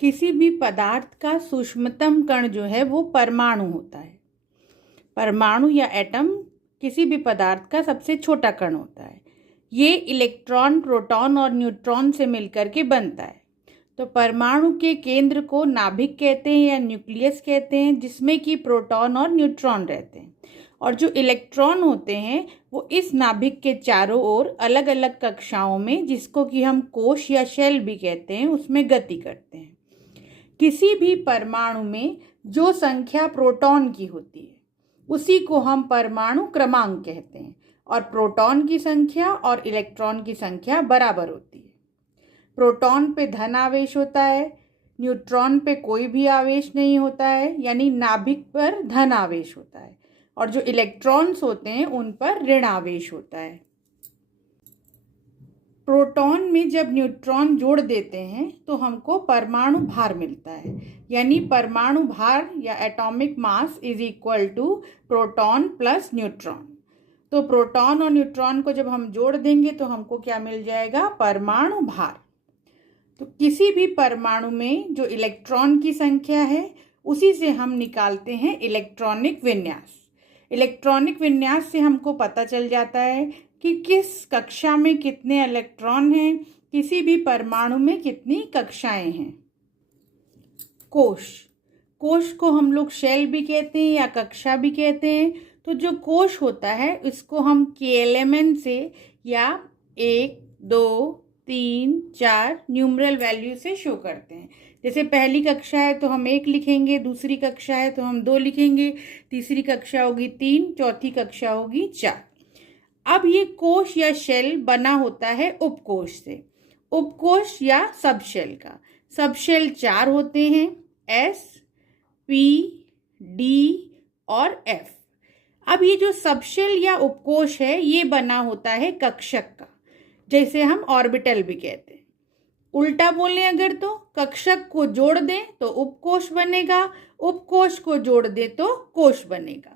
किसी भी पदार्थ का सूक्ष्मतम कण जो है वो परमाणु होता है। परमाणु या एटम किसी भी पदार्थ का सबसे छोटा कण होता है। ये इलेक्ट्रॉन, प्रोटॉन और न्यूट्रॉन से मिलकर के बनता है। तो परमाणु के केंद्र को नाभिक कहते हैं या न्यूक्लियस कहते हैं, जिसमें कि प्रोटॉन और न्यूट्रॉन रहते हैं। और जो इलेक्ट्रॉन होते हैं वो इस नाभिक के चारों ओर अलग अलग कक्षाओं में, जिसको कि हम कोश या शेल भी कहते हैं, उसमें गति करते हैं। किसी भी परमाणु में जो संख्या प्रोटॉन की होती है उसी को हम परमाणु क्रमांक कहते हैं, और प्रोटॉन की संख्या और इलेक्ट्रॉन की संख्या बराबर होती है। प्रोटॉन पे धन आवेश होता है, न्यूट्रॉन पे कोई भी आवेश नहीं होता है, यानी नाभिक पर धन आवेश होता है, और जो इलेक्ट्रॉन्स होते हैं उन पर ऋण आवेश होता है। प्रोटॉन में जब न्यूट्रॉन जोड़ देते हैं तो हमको परमाणु भार मिलता है, यानी परमाणु भार या atomic mass is equal to proton plus neutron. तो प्रोटॉन और न्यूट्रॉन को जब हम जोड़ देंगे तो हमको क्या मिल जाएगा? परमाणु भार। तो किसी भी परमाणु में जो इलेक्ट्रॉन की संख्या है उसी से हम निकालते हैं इलेक्ट्रॉनिक विन्यास। इलेक्ट्रॉनिक विन्यास से हमको पता चल जाता है कि किस कक्षा में कितने इलेक्ट्रॉन हैं, किसी भी परमाणु में कितनी कक्षाएं हैं। कोश को हम लोग शेल भी कहते हैं या कक्षा भी कहते हैं। तो जो कोश होता है इसको हम KLMN से या 1, 2, 3, 4 न्यूमरल वैल्यू से शो करते हैं। जैसे पहली कक्षा है तो हम 1 लिखेंगे, दूसरी कक्षा है तो हम 2 लिखेंगे, तीसरी कक्षा होगी 3, चौथी कक्षा होगी 4। अब ये कोश या शेल बना होता है उपकोश से, उपकोश या सबशेल का। सबशेल 4 होते हैं, S, P, D और F। अब ये जो सबशेल या उपकोश है ये बना होता है कक्षक का, जैसे हम ऑर्बिटल भी कहते हैं। उल्टा बोलें अगर तो कक्षक को जोड़ दें तो उपकोश बनेगा, उपकोश को जोड़ दें तो कोश बनेगा।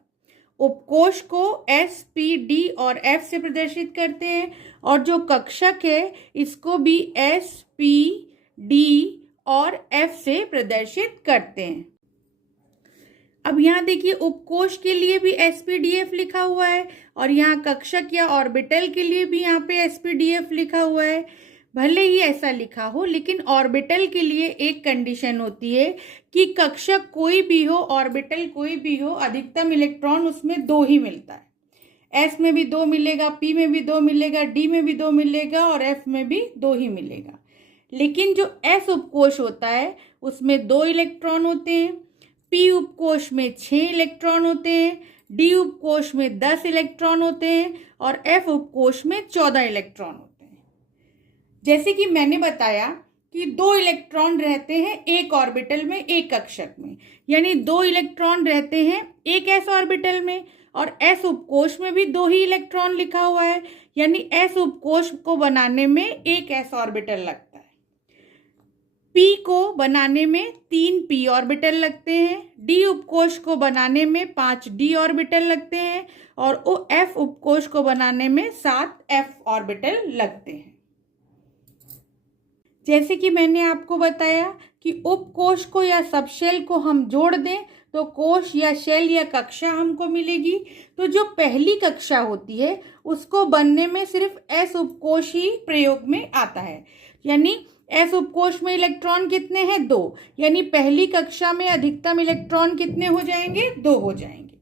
उपकोश को S, P, D और F से प्रदर्शित करते हैं, और जो कक्षक है इसको भी S, P, D और F से प्रदर्शित करते हैं। अब यहाँ देखिए उपकोश के लिए भी SPDF लिखा हुआ है, और यहाँ कक्षक या ऑर्बिटल के लिए भी यहाँ पे SPDF लिखा हुआ है। भले ही ऐसा लिखा हो, लेकिन ऑर्बिटल के लिए एक कंडीशन होती है कि कक्षक कोई भी हो, ऑर्बिटल कोई भी हो, अधिकतम इलेक्ट्रॉन उसमें 2 ही मिलता है। S में भी 2 मिलेगा, P में भी 2 मिलेगा, D में भी 2 मिलेगा और F में भी 2 ही मिलेगा। लेकिन जो S उपकोश होता है उसमें 2 इलेक्ट्रॉन होते हैं, P उपकोश में 6 इलेक्ट्रॉन होते हैं, D उपकोश में 10 इलेक्ट्रॉन होते हैं और F उपकोश में 14 इलेक्ट्रॉन होते हैं। जैसे कि मैंने बताया कि 2 इलेक्ट्रॉन रहते हैं एक ऑर्बिटल में, एक कक्षक में, यानी 2 इलेक्ट्रॉन रहते हैं एक S ऑर्बिटल में, और S उपकोश में भी 2 ही इलेक्ट्रॉन लिखा हुआ है, यानी S उपकोश को बनाने में एक S ऑर्बिटल लगता है। P को बनाने में 3 P ऑर्बिटल लगते हैं, D उपकोश को बनाने में 5 D ऑर्बिटल लगते हैं, और F उपकोश को बनाने में 7 F ऑर्बिटल लगते हैं। जैसे कि मैंने आपको बताया कि उपकोश को या सबशेल को हम जोड़ दें तो कोश या शेल या कक्षा हमको मिलेगी। तो जो पहली कक्षा होती है उसको बनने में सिर्फ S उपकोश ही प्रयोग में आता है, यानी S उपकोश में इलेक्ट्रॉन कितने हैं? 2, यानी पहली कक्षा में अधिकतम इलेक्ट्रॉन कितने हो जाएंगे? 2 हो जाएंगे।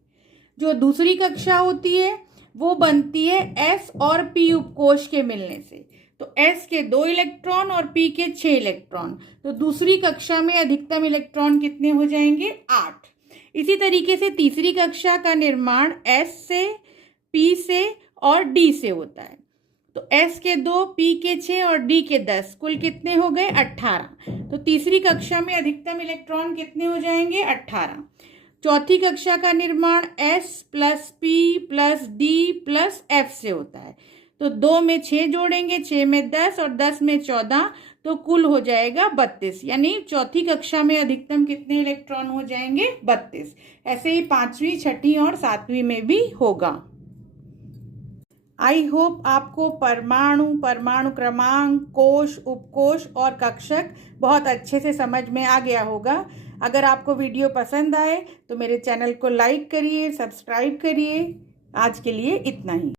जो दूसरी कक्षा होती है वो बनती है S और P उपकोश के मिलने से। तो S के 2 इलेक्ट्रॉन और P के 6 इलेक्ट्रॉन, तो दूसरी कक्षा में अधिकतम इलेक्ट्रॉन कितने हो जाएंगे? 8। इसी तरीके से तीसरी कक्षा का निर्माण S से, P से और D से होता है। तो S के 2, P के 6 और D के 10, कुल कितने हो गए? 18। तो तीसरी कक्षा में अधिकतम इलेक्ट्रॉन कितने हो जाएंगे? 18। चौथी कक्षा का निर्माण S plus P plus D plus F से होता है। तो 2 में 6 जोड़ेंगे, 6 में 10 और 10 में 14, तो कुल हो जाएगा 32, यानी चौथी कक्षा में अधिकतम कितने इलेक्ट्रॉन हो जाएंगे? 32। ऐसे ही 5वीं, 6ठी और 7वीं में भी होगा। आई होप आपको परमाणु, परमाणु क्रमांक, कोश, उपकोश और कक्षक बहुत अच्छे से समझ में आ गया होगा। अगर आपको वीडियो पसंद आए तो मेरे चैनल को लाइक करिए, सब्सक्राइब करिए। आज के लिए इतना ही।